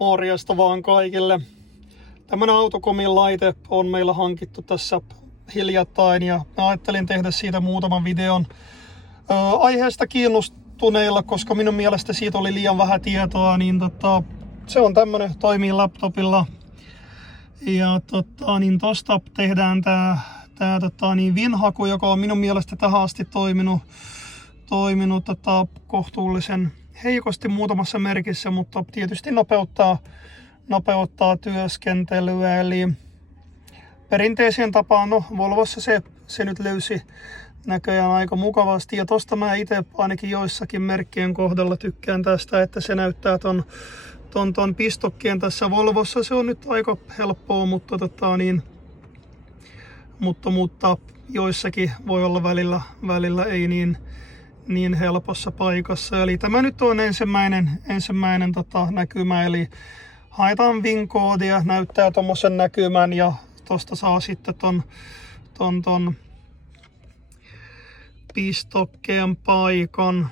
Morjesta vaan kaikille. Tämmönen Autocomin laite on meillä hankittu tässä hiljattain ja mä ajattelin tehdä siitä muutaman videon aiheesta kiinnostuneilla, koska minun mielestä siitä oli liian vähän tietoa, niin se on tämmönen, toimii laptopilla ja niin tosta tehdään tää WinHaku, joka on minun mielestä tähän asti toiminut kohtuullisen heikosti muutamassa merkissä, mutta tietysti nopeuttaa työskentelyä. Eli perinteiseen tapaan, no Volvossa se nyt löysi näköjään aika mukavasti. Ja tosta mä itse ainakin joissakin merkkien kohdalla tykkään tästä, että se näyttää ton pistokkeen tässä Volvossa. Se on nyt aika helppoa, mutta joissakin voi olla välillä ei niin helpossa paikassa. Eli tämä nyt on ensimmäinen näkymä, eli haetaan WIN-koodia, näyttää tommosen näkymän ja tosta saa sitten ton pistokkeen paikan.